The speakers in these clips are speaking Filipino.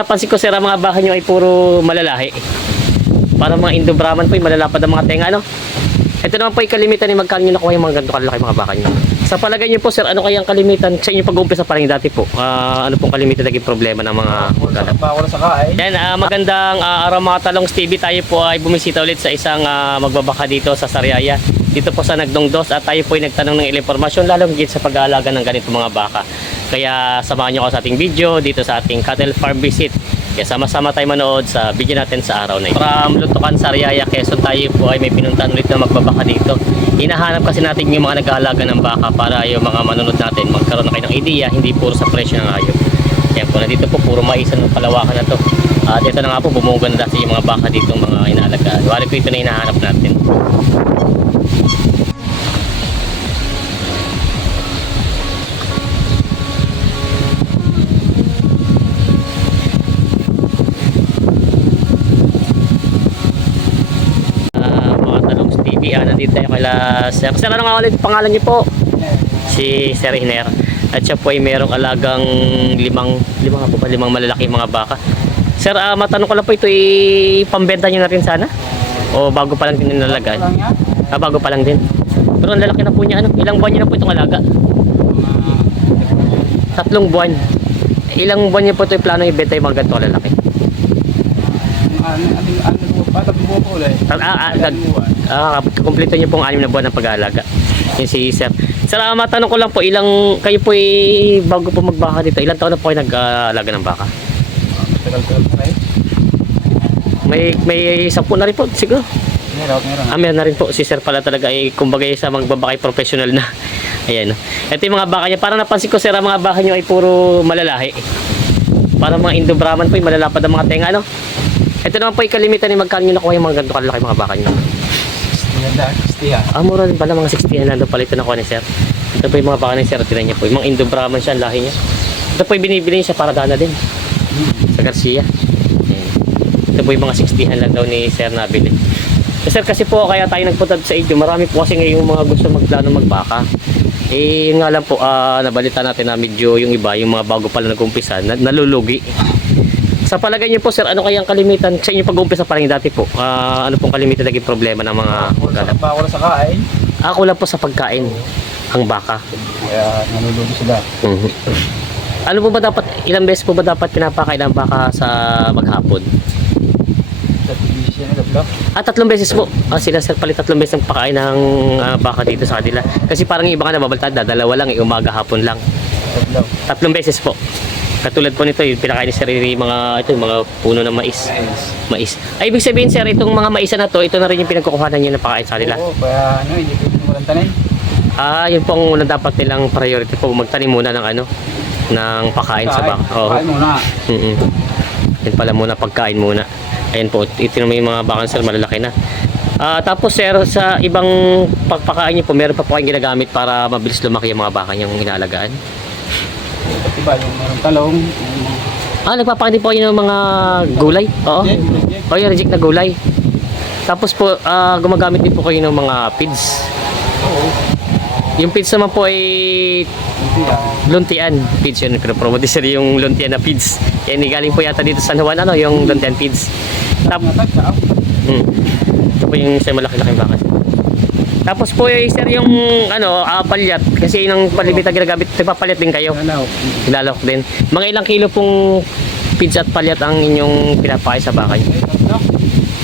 Napansin ko sir, ang mga baka nyo ay puro malalahi. Para mga Indo Brahman po, malalapad ang mga tenga, ano? Ito naman po yung kalimitan ni magkano nyo nakuha yung mga ganito kalaki mga baka nyo. Sa palagay nyo po sir, ano kayang kalimitan? Sa inyo pag-uumpisa parang dati po, ah, ano pong kalimitan naging problema ng mga magkano? Ba ako na sa kain? Yan, ah, magandang ah, araw mga talong Stevie. Tayo po ay bumisita ulit sa isang ah, magbabaka dito sa Sariaya. Dito po sa Nagdongdos at tayo po ay nagtanong ng ilang impormasyon lalong higit sa pag-aalaga ng ganito mga baka. Kaya samahan nyo ako sa ating video dito sa ating cattle farm visit. Kaya sama-sama tayo manood sa video natin sa araw na ito. From Lutukan, Sariaya, Quezon tayo po ay may pinuntahan ulit na magbabaka dito. Hinahanap kasi natin yung mga nag-aalaga ng baka para yung mga manunod natin magkaroon na kayo ng idea, hindi puro sa presyo ng hayop. Kaya po nandito po puro maisan ng palawakan na to. At ito na nga po bumuga na dati yung mga baka dito mga inaalagaan. Wari ko ito na hinahanap natin. Ah, nandito tayo kay Sir. Sir, ano nga ulit pangalan niyo po? Si Sir Hiner. At siya po ay merong alagang limang, limang po ba, limang malalaki mga baka. Sir, ah, matanong ko lang po ito ay pambenta niyo na rin sana? O bago pa lang din nilalagaan? Ah, bago pa lang din. Pero ang lalaki na po niya, ano? Ilang buwan niyo na po itong alaga? Tatlong buwan. Ilang buwan niyo po ito yung plano ibenta yung mga ganito kalalaki? Ano, ano, ano, bata po po ulit. Ah, ah, ah, gag- Ah, kumpleto niyo pong anim na buwan ng pag-aalaga. Yun si Sir. Sir, ah, matanong ko lang po, ilang kayo po ay bago po magbaka dito, ilang taon na po kayo nag-aalaga ng baka? Tagal-tagal. May may sampu na rin po siguro. Meron, meron. Ah, meron na rin po. Si Sir pala talaga ay kumbaga sa magbabakay professional na. Ayan. Ito yung mga baka niya. Parang napansin ko Sir, ang mga baka niyo ay puro malalahi. Parang mga Indo Brahman po, yung malalapad ang mga tenga, no? Ito naman po yung kalimitan ni magkano nyo nakuha yung mga ganito kalaki mga baka niyo. Ganda, Kristiya. Ah, mura rin pala, mga 60 lang daw pala ito nakuha ni Sir. Ito po yung mga baka ni Sir, tinan niya po. Yung mga Indo Brahman siya, ang lahi niya. Ito po yung binibili niya sa Paradana din, sa Garcia. Ayan. Ito po yung mga 60 lang daw ni Sir nabili. Eh, sir, kasi po kaya tayo nagpunta sa inyo, marami po kasi ngayong mga gusto magplano magbaka. Eh, nga lang po, ah, nabalita natin na medyo yung iba, yung mga bago pala nag-umpisa, na, nalulugi. Sa palagay niyo po, sir, ano kayang kalimitan sa inyo pag-umpisa parang dati po? Ah, ano pong kalimitan naging problema ng mga magkano? Ba ako na sa kain? Ako lang po sa pagkain, ang baka. Kaya nalulugi sila. Mhm. Ano po ba dapat, ilang beses po ba dapat pinapakain ang baka sa maghapon? Na block. Ah, tatlong beses po. Ah, sila sir palit tatlong beses ang pakain ng ah, baka dito sa kanila. Kasi parang yung iba ka nababalta, dalawa lang, eh, umaga hapon lang. Tatlong beses po. Katulad po nito, yung pinakain ni sir yung mga, ito, yung mga puno ng mais. Mais. Ay, ibig sabihin sir, itong mga maisa na to, ito na rin yung pinagkukuhanan nyo na pakain sa kanila. Oo, kaya ano, hindi ko walang tanim. Ah, yun po ang una dapat nilang priority po, magtanim muna ng ano, ng pakain sa baka. Oo. Kain muna. Mm Yan pala muna, pagkain muna. Ayan po, ito naman yung mga bakan sir, malalaki na. Ah, tapos sir, sa ibang pagpakain niyo po, meron pa po kayong ginagamit para mabilis lumaki yung mga baka niyong inaalagaan? Diba, yung meron talong. yung- Ah, nagpapakain po kayo ng mga gulay? Oo. Reject, reject. O yung reject na gulay. Tapos po, ah, gumagamit din po kayo ng mga feeds. Oo. Yung feeds naman po ay luntian feeds yun. Pinopromote sir yung luntian na feeds. Yan, galing po yata dito sa San Juan, ano, yung luntian feeds. Tap, tsaka. Hmm. Ito po yung sa malaki-laking baka. Tapos po eh, sir yung ano, ah, palyat kasi yung palibit na ginagamit, nagpapalyat din kayo. Ano, Ilalok din. Mga ilang kilo pong feeds at palyat ang inyong pinapakain sa baka nyo? eh, tatlo.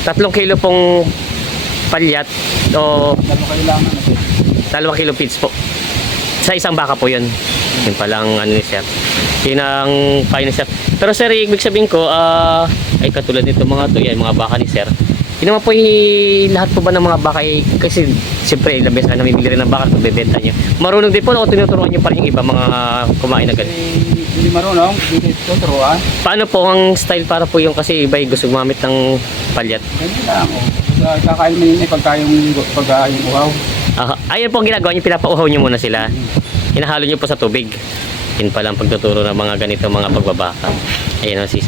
Tatlong kilo pong palyat o Dalawa kailangan natin. dalawang kilo feeds po. Sa isang baka po yun. Yun palang ano ni sir. Yun ang kain ni sir. Pero sir, ibig sabihin ko, ah, ay katulad nito mga to, yan, mga baka ni sir. Yun naman po yung lahat po ba ng mga baka ay, kasi siyempre ilang beses ka namimili rin ng baka at bebenta nyo. Marunong din po o tinuturuan nyo pa rin yung iba mga kumain na ganun. Eh, Hindi marunong, hindi tuturuan. Paano po ang style para po yung kasi iba gusto gumamit ng palyat? Ganyan lang ako. Sa- Kakain mo yun eh, pagka yung, pagka yung uhaw. Ah, ayun po ang ginagawa nyo, pinapauhaw nyo muna sila. Hinahalo nyo po sa tubig. Yun pala ang pagtuturo ng mga ganito mga pagbabaka. Ayun ang si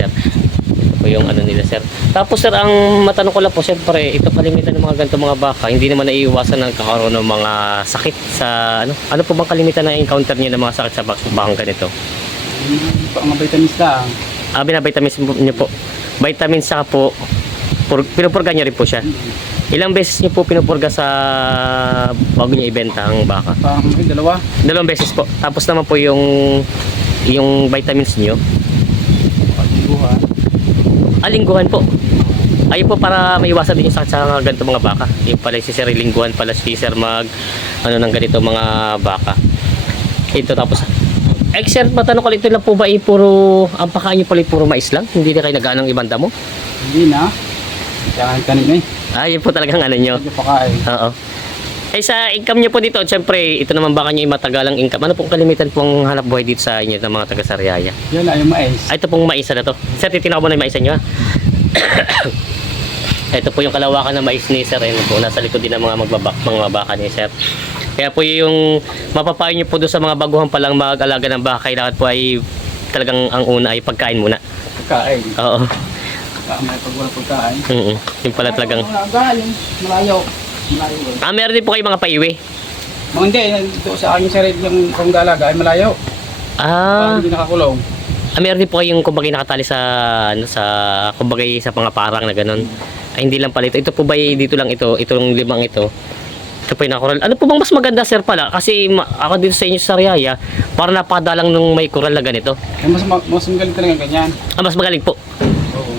po yung ano nila sir. Tapos sir, ang matanong ko lang po, siyempre, ito kalimitan ng mga ganito mga baka, hindi naman naiiwasan ng kakaroon ng mga sakit sa ano. Ano po bang kalimitan na encounter niyo ng mga sakit sa bak- bakang ganito? Yung Mga vitamins lang. Ah, binavitamins niyo po. Vitamins saka po, pur, pinupurga niyo rin po siya. Ilang beses niyo po pinupurga sa bago niya ibenta ang baka? May dalawa. Dalawang beses po. Tapos naman po yung yung vitamins niyo. Alingguhan po. Ayun po para maiwasan din yung sakit sa ganito mga baka. Yung pala si Sir lingguhan pala si Sir mag ano ng ganito mga baka. Ito tapos eh sir, matanong ko ito lang po ba eh, puro, ang pakain niyo pala puro mais lang? Hindi na kayo nag ng ibang damo? Hindi na. Kaya kanina eh. Ah, yun po talagang ano nyo. Medyo pakain. Oo. Eh sa income niyo po dito, syempre, ito naman baka niyo yung matagalang income. Ano pong kalimitan pong hanap buhay dito sa inyo ng mga taga Sariaya? Yan na yung mais. Ah, ito pong maisa na to. Sir, titinaw mo na yung maisa nyo ha. ito po yung kalawakan ng mais ni Sir. Ayun po, nasa likod din ng mga magbabak, mga baka ni Sir. Kaya po yung mapapayo nyo po doon sa mga baguhan palang mag-alaga ng baka, kailangan po ay talagang ang una ay pagkain muna. Pagkain. Oo. Kaya may pag wala pagkain. Mm Yung pala talagang... Malayo. Malayo. Ah, meron din po kayo mga paiwi. Mga hindi, dito sa aking sarili yung kung dalaga ay malayo. Ah, Parang hindi nakakulong. ah meron din po kayong kumbaga nakatali sa ano sa kumbaga sa mga parang na ganun. Ay hindi lang pala ito. Ito po ba dito lang ito, itong limang ito. Ito po yung nakakoral. Ano po bang mas maganda sir pala? Kasi ma- ako dito sa inyo sa Sariaya, para napakadalang nung may koral na ganito. Eh, mas, ma- mas magaling talaga ganyan. Ah, mas magaling po. Oo.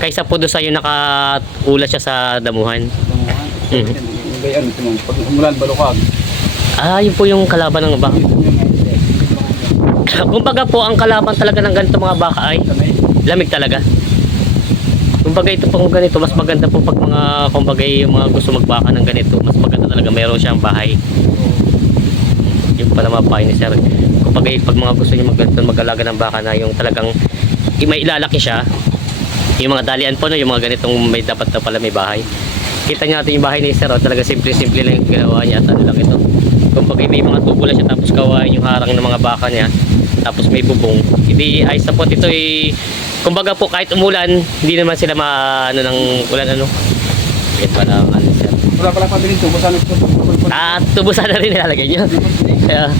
Kaysa po doon sa yung nakaulat siya sa damuhan. Ito mo. Pag umulan, balukag. Ah, yun po yung kalaban ng baka. Kumbaga po, ang kalaban talaga ng ganito mga baka ay lamig talaga. Kumbaga ito pong ganito, mas maganda po pag mga kumbaga yung mga gusto magbaka ng ganito, mas maganda talaga meron siyang bahay. Yung pala mga bahay ni sir. Kumbaga pag mga gusto niyo magganito mag-alaga ng baka na yung talagang may ilalaki siya. Yung mga dalian po no, yung mga ganitong may dapat na pala may bahay. Kita niyo natin yung bahay ni sir, oh, talaga simple-simple lang yung ginawa niya at ano lang ito. Kumbaga may mga tubo lang siya tapos kawain yung harang ng mga baka niya. Tapos may bubong. Hindi ayos na po ito eh. Kumbaga po kahit umulan, hindi naman sila ma ano ng ulan ano. Yan pala ano sir. Wala pala pabiling tubo. Sana ito. Ah, tubo sana rin nilalagay niyo. Kaya,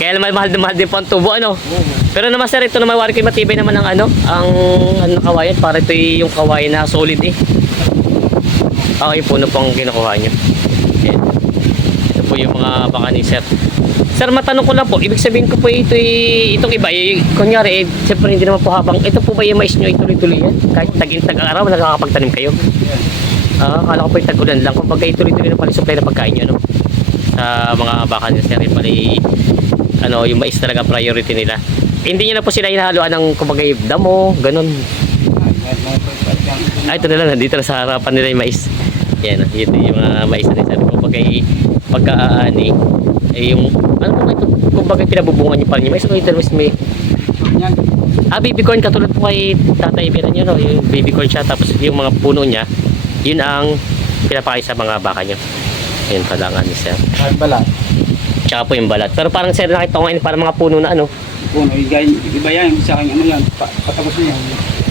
kaya naman mahal na mahal din po ang tubo ano. Pero naman sir, ito naman wari kayo matibay naman ang ano, ang ano kawayan para ito yung kawayan na solid eh. Okay, puno po ang kinukuha niyo. Yan. Ito po yung mga baka ni sir. Sir, matanong ko lang po, ibig sabihin ko po ito eh, itong iba, eh, kunyari, eh, siyempre hindi naman po habang, ito po ba yung mais nyo ituloy-tuloy yan? Kahit tagin tag-araw, nakakapagtanim kayo? Ah, akala ko po yung tag-ulan lang. Kung bagay tuloy-tuloy na pala supply na pagkain nyo, no? Sa mga baka nila, sir, pala ano, yung mais talaga priority nila. Hindi nyo na po sila hinahaluan ng kumbaga damo, ganun. Ah, ito na lang, nandito na sa harapan nila yung mais. Yan, ah, ito yung mga mais na sir. Kumbaga pagkaani, eh yung, ano ba ito? Kumbaga pinabubungan nyo pa rin yung mais. Ano ito, mas may, ah, baby corn, katulad po kay tatay Bira nyo, no? Yung baby corn siya, tapos yung mga puno niya, yun ang pinapakain sa mga baka nyo. Yun pala nga ni sir. Kahit balat. Tsaka po yung balat. Pero parang sir nakita ko ngayon parang mga puno na ano. Puno. Iba yan. Sa akin, ano yan. Pa, patagos na yan.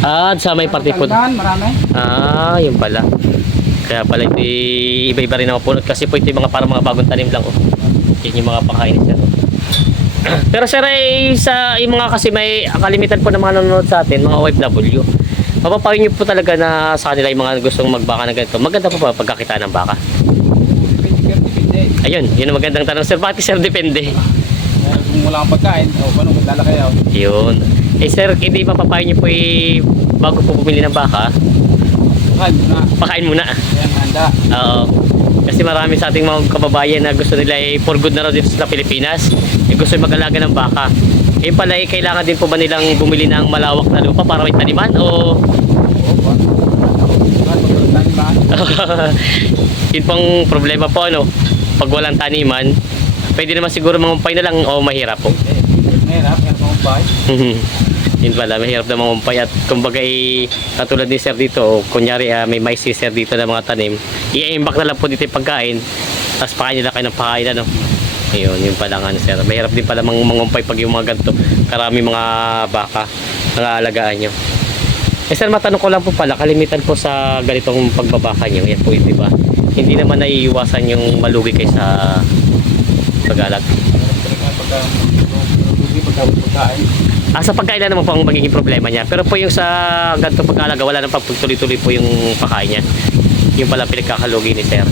Ah, sa may parte po. Marami. Ah, yun pala. Kaya pala ito iba-iba rin ang mga puno. Kasi po ito yung mga parang mga bagong tanim lang. Oh. Yan yung mga pakain ni sir. oh. Pero sir ay sa yung mga kasi may kalimitan po ng mga nanonood sa atin, mga OFW. Mapapayo niyo po talaga na sa kanila yung mga gustong magbaka ng ganito. Maganda po ba pagkakita ng baka? Ayun, yun ang magandang tanong sir. Bakit sir depende? Eh, Kung wala kang pagkain, o paano kung lalaki ako? Yun. Eh sir, hindi pa papayo niyo po eh, bago po bumili ng baka, Pagkain mo na. pakain muna. Yan, handa. Oo. Kasi marami sa ating mga kababayan na gusto nila eh, for good na raw dito sa Pilipinas. Eh, gusto mag-alaga ng baka. Eh pala, eh, kailangan din po ba nilang bumili ng malawak na lupa para may taniman? O yun pang problema po, ano? Pag walang taniman, pwede naman siguro mangumpay na lang o mahirap po. Eh, mahirap. Yan kung bahay. Yun pala, mahirap na mangumpay at kumbaga eh, katulad ni sir dito, kunyari ah, may mais si sir dito na mga tanim, i-imbak na lang po dito yung pagkain, tapos pakain nila kayo ng pakain, ano? Ayun, yun pala nga sir. Mahirap din pala mang mangumpay pag yung mga ganito, karami mga baka, nangaalagaan nyo. Eh sir, matanong ko lang po pala, kalimitan po sa ganitong pagbabaka nyo, yan po yun, di ba? Hindi naman naiiwasan yung malugi kayo sa pag-alag. Pagkain. Ah, sa pagkain na naman po ang magiging problema niya. Pero po yung sa ganito pag-alaga, wala nang pagtuloy-tuloy po yung pagkain niya. Yung pala pinagkakalugi ni sir.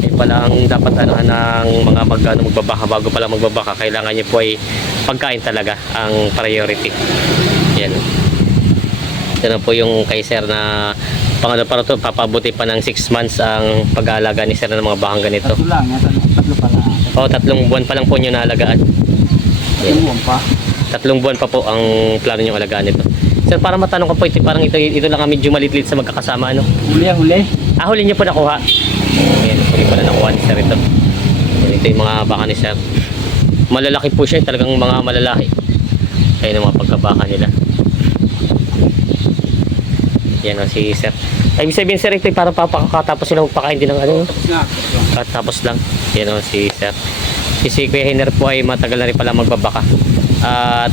Yung pala ang dapat ano, ng mga mag, ano, magbabaka, bago pala magbabaka, kailangan niya po ay pagkain talaga ang priority. Yan. Ito na po yung kay sir na pangano para to, papabuti pa ng 6 months ang pag-aalaga ni sir ng mga bakang ganito. Tatlo lang, tatlo, tatlo pala. O, tatlong buwan pa lang po nyo naalagaan. Yung buwan pa. Tatlong buwan pa po ang plano nyo alagaan nito. Sir, para matanong ko po, ito, parang ito, ito lang ang medyo malitlit sa magkakasama, ano? Huli, huli. Ah, huli nyo po nakuha. Ayan, huli pala nakuha ni Sir ito. Ayan, ito yung mga baka ni Sir. Malalaki po siya, talagang mga malalaki. Ayan ang mga pagkabaka nila. Yan o si Sir. Ay, ibig sabihin Sir, ito yung parang papakatapos sila magpakain din ng ano. Tapos na. tapos na. At tapos lang. Yan o si Sir. Si si Kuya Hiner po ay matagal na rin pala magbabaka. At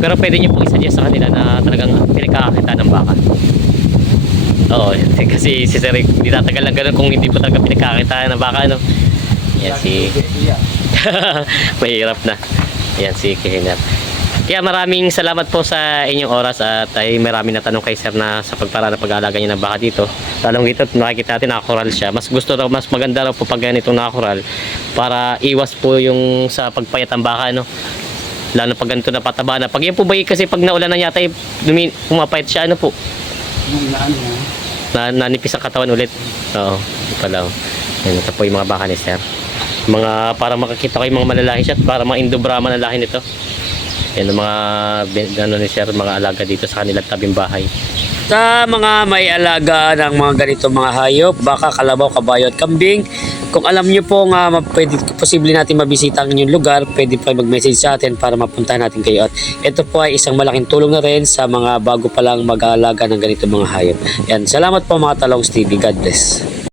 pero pwede niyo pong isa sa kanila na talagang pinagkakakita ng baka. Oo, kasi si Sir hindi tatagal lang ganun kung hindi po talaga pinagkakakita ng baka. Ano? Yan si... Mahirap na. Yan si Hiner. Kaya maraming salamat po sa inyong oras at ay marami na tanong kay Sir na sa pagpara ng pag-aalaga niya ng baka dito. Lalong dito nakikita natin nakakoral siya. Mas gusto raw, mas maganda raw po pag ganitong nakakoral para iwas po yung sa pagpayat ng baka no. Lalo pag ganito na pataba na. Pag yan po ba kasi pag naulan na yata eh, lumi- pumapayat siya ano po. Na. Na, nanipis ang katawan ulit. Oo, ito pala. Yan, ito po yung mga baka ni Sir. Mga para makakita ko yung mga malalahi siya para mga Indo-Brahma na lahi nito. Yan ang mga ano ni Sir, mga alaga dito sa kanilang tabing bahay. Sa mga may alaga ng mga ganito mga hayop, baka kalabaw, kabayo at kambing, kung alam nyo po nga ma- pwede, posible natin mabisita ang inyong lugar, pwede pa mag-message sa atin para mapuntahan natin kayo. At ito po ay isang malaking tulong na rin sa mga bago pa lang mag-aalaga ng ganito mga hayop. Yan, salamat po mga Talongs TV. God bless.